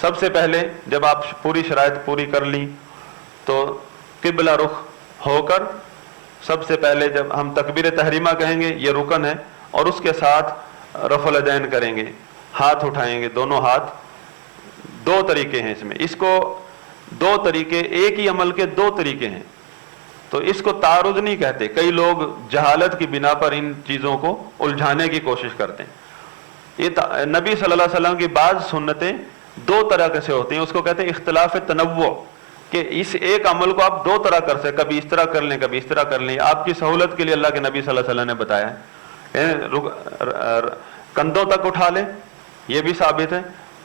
सबसे पहले जब आप पूरी शराइत पूरी कर ली तो किबला रुख होकर सबसे पहले जब हम तकबीर तहरीमा कहेंगे, ये रुकन है, और उसके साथ रफ़ुल यदैन करेंगे, हाथ उठाएंगे, दोनों हाथ। दो तरीके हैं इसमें, इसको दो तरीके, एक ही अमल के दो तरीके हैं, तो इसको तारुज नहीं कहते। कई लोग जहालत की बिना पर इन चीज़ों को उलझाने की कोशिश करते हैं। ये नबी सल्लल्लाहु अलैहि वसल्लम की बाज़ सुन्नतें दो तरह से होती हैं, उसको कहते हैं इख्तिलाफ तनव्वु, कि इस एक अमल को आप दो तरह कर सकते, कभी इस तरह कर लें, कभी इस तरह कर लें। आपकी सहूलत के लिए अल्लाह के नबी सल्लल्लाहु अलैहि वसल्लम ने बताया है। कंधों तक उठा लें, ये भी साबित है,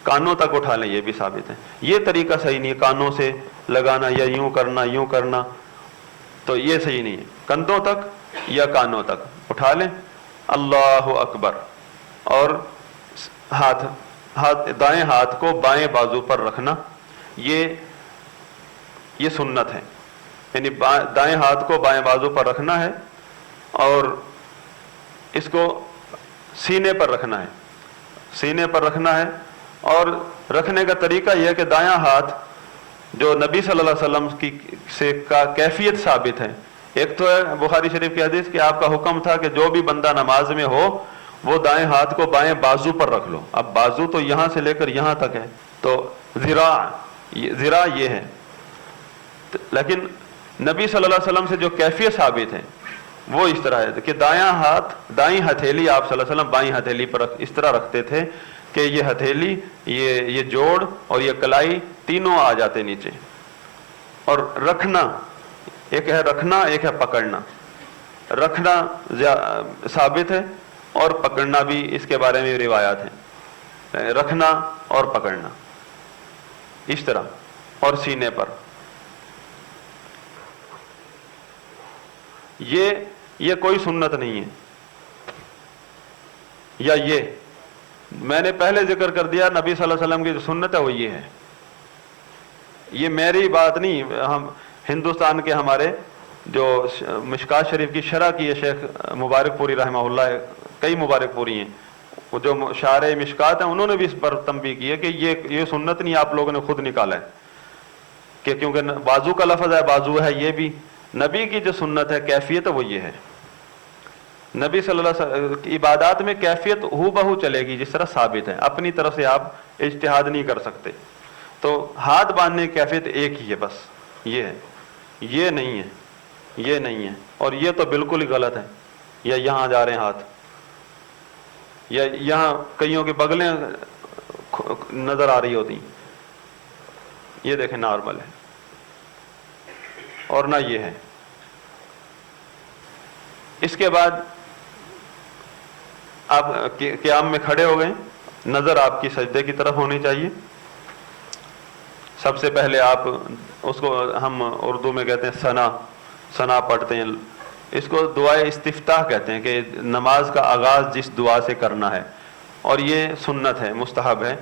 कानों तक उठा लें, ये भी साबित है। ये तरीका सही नहीं है, कानों से लगाना या यूं करना, तो ये सही नहीं है। कंधों तक या कानों तक उठा लें, अल्लाहु अकबर, और हाथ दाएं हाथ को बाएं बाजू पर रखना, ये सुन्नत है। यानी दाएं हाथ को बाएं बाजू पर रखना है और इसको सीने पर रखना है, सीने पर रखना है। और रखने का तरीका यह है कि दायां हाथ जो नबी सल्लल्लाहु अलैहि वसल्लम की से का कैफियत साबित है। एक तो है बुखारी शरीफ की हदीस कि आपका हुक्म था कि जो भी बंदा नमाज में हो वो दाएं हाथ को बाएं बाजू पर रख लो। अब बाजू तो यहां से लेकर यहां तक है, तो ज़िरा ये है। लेकिन नबी सल्लल्लाहु अलैहि वसल्लम से जो कैफियत साबित है वो इस तरह है कि दायां हाथ, दाईं हथेली आप सल्लल्लाहु अलैहि वसल्लम बाईं हथेली पर इस तरह रखते थे कि ये हथेली, ये जोड़ और ये कलाई तीनों आ जाते नीचे। और रखना, एक है रखना, एक है पकड़ना। रखना साबित है और पकड़ना भी इसके बारे में रिवायात है। रखना और पकड़ना इस तरह, और सीने पर ये कोई सुन्नत नहीं है। या ये मैंने पहले जिक्र कर दिया, नबी सल्लल्लाहु अलैहि वसल्लम की जो सुन्नत है वो ये है। ये मेरी बात नहीं, हम हिंदुस्तान के हमारे जो मिशकात शरीफ की शरह की है शेख मुबारकपुरी रहमहुल्लाह, कई मुबारकपुरी हैं, वो जो शारे मिशकात हैं, उन्होंने भी इस पर तंबीह की है कि ये सुन्नत नहीं, आप लोगों ने खुद निकाला है कि क्योंकि बाजू का लफ्ज़ है, बाजू है, ये भी नबी की जो सुन्नत है, कैफियत है, वो ये है। नबी सल्लल्लाहु अलैहि वसल्लम की इबादत में कैफियत हूबहू चलेगी जिस तरह साबित है, अपनी तरफ से आप इज्तिहाद नहीं कर सकते। तो हाथ बांधने की कैफियत एक ही है, बस ये है, ये नहीं है, ये नहीं है। और ये तो बिल्कुल ही गलत है। या यहां जा रहे हैं हाथ, या यहां कईयों की बगलें नजर आ रही होती, ये देखें नॉर्मल है, और ना ये है। इसके बाद आप क़ियाम में खड़े हो गए, नजर आपकी सजदे की तरफ होनी चाहिए। सबसे पहले आप उसको हम उर्दू में कहते हैं सना पढ़ते हैं, इसको दुआए इस्तिफ्ताह कहते हैं कि नमाज का आगाज जिस दुआ से करना है, और ये सुन्नत है, मुस्तहब है।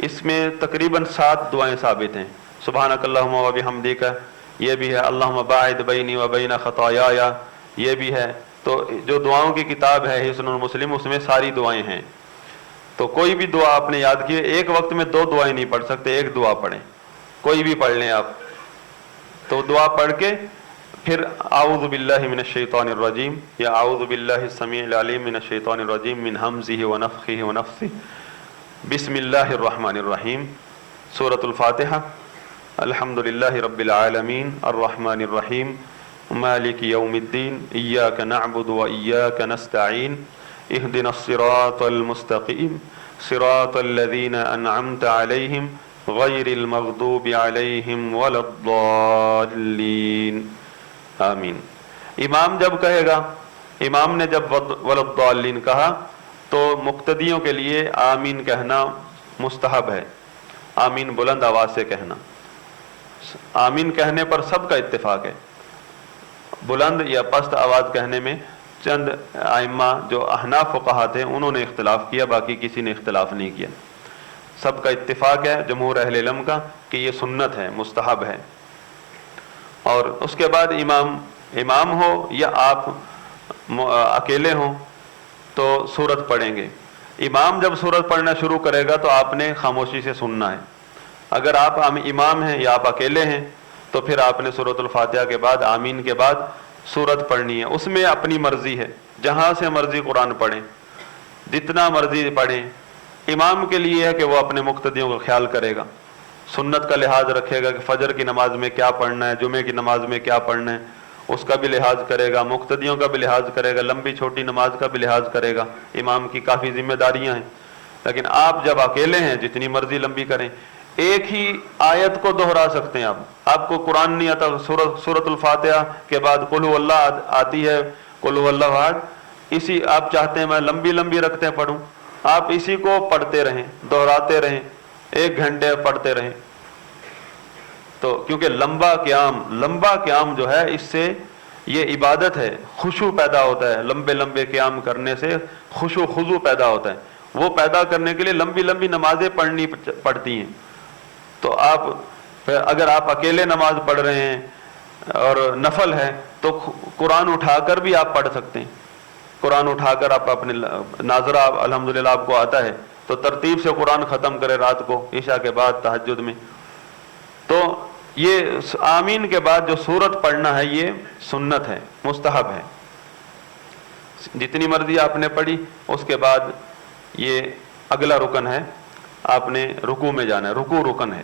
इसमें तकरीबन 7 दुआएं साबित हैं। सुब्हानकल्लाहुम्मा व बिहम्दिका, ये भी है। अल्लाहुम्मा बाइद बैनी व बैन खतायाया, ये भी है। तो जो दुआओं की किताब है हिस्नुल मुस्लिम, उसमें सारी दुआएं हैं। तो कोई भी दुआ आपने याद की, एक वक्त में 2 दुआएं नहीं पढ़ सकते, एक दुआ पढ़ें, कोई भी पढ़ लें आप। तो दुआ पढ़ के फिर आऊज़ु बिल्लाहि मिनश शैतानिर रजीम, या आऊज़ु बिल्लाहि समीउल अलीम मिनश शैतानिर रजीम मिन हमज़िहि व नफ़्ख़िहि व नफ़्सिहि, बिस्मिल्लाहिर रहमानिर रहीम, सूरतुल फातिहा, अल्हम्दुलिल्लाहि रब्बिल आलमीन, अर्रहमानिर रहीम, मालिकि यौमिद्दीन, इय्याका नअबुदु व इय्याका नस्तईन, इहदिनस सिरातल मुस्तक़ीम, सिरातल लज़ीना अनअमता अलैहिम गैरिल मग़दूबि अलैहिम वलद्दाल्लीन, आमीन। इमाम जब कहेगा, इमाम ने जब वलद्दाल्लीन कहा तो मुक्तदियों के लिए आमीन कहना मुस्तहब है। आमीन बुलंद आवाज से कहना, आमीन कहने पर सबका इत्तेफाक है। बुलंद या पस्त आवाज कहने में चंद आइम्मा जो अहनाफ फुक़हा थे उन्होंने इख्तिलाफ किया, बाकी किसी ने इख्तिलाफ नहीं किया। सबका इत्तिफाक है जमहूर अहले इल्म का कि ये सुन्नत है, मुस्तहब है। और उसके बाद इमाम हो या आप अकेले हों तो सूरत पढ़ेंगे। इमाम जब सूरत पढ़ना शुरू करेगा तो आपने खामोशी से सुनना है, اگر آپ امام ہیں یا آپ اکیلے ہیں تو پھر آپ نے سورۃ الفاتحہ کے بعد آمین کے بعد سورت پڑھنی ہے. اس میں اپنی مرضی ہے، جہاں سے مرضی قرآن پڑھیں، جتنا مرضی پڑھیں. امام کے لیے ہے کہ وہ اپنے مقتدیوں کا خیال کرے گا، سنت کا لحاظ رکھے گا کہ فجر کی نماز میں کیا پڑھنا ہے، جمعے کی نماز میں کیا پڑھنا ہے، اس کا بھی لحاظ کرے گا، مقتدیوں کا بھی لحاظ کرے گا، لمبی چھوٹی نماز کا بھی لحاظ کرے گا. امام کی کافی ذمہ داریاں ہیں. لیکن آپ جب اکیلے ہیں جتنی مرضی لمبی کریں. ایک ہی آیت کو دہرا سکتے ہیں. آپ کو قرآن نہیں آتا، سورۃ الفاتحہ کے بعد قل هو اللہ آتی ہے، قل هو اللہ احد، اسی آپ چاہتے ہیں میں لمبی لمبی رکھتے ہیں پڑھوں، آپ اسی کو پڑھتے رہیں، دہراتے رہیں، 1 گھنٹے پڑھتے رہیں. تو کیونکہ لمبا قیام جو ہے، اس سے یہ عبادت ہے، خشوع پیدا ہوتا ہے. لمبے لمبے قیام کرنے سے خشوع خضوع پیدا ہوتا ہے. وہ پیدا کرنے کے لیے لمبی لمبی نمازیں پڑھنی پڑتی ہیں. تو اگر آپ اکیلے نماز پڑھ رہے ہیں اور نفل ہے تو قرآن اٹھا کر بھی آپ پڑھ سکتے ہیں. قرآن اٹھا کر آپ اپنے ناظرہ الحمدللہ آپ کو آتا ہے تو ترتیب سے قرآن ختم کرے رات کو عشاء کے بعد تہجد میں. تو یہ آمین کے بعد جو سورت پڑھنا ہے یہ سنت ہے، مستحب ہے. جتنی مرضی آپ نے پڑھی. اس کے بعد یہ اگلا رکن ہے، آپ نے رکوع میں جانا ہے. رکوع رکن ہے.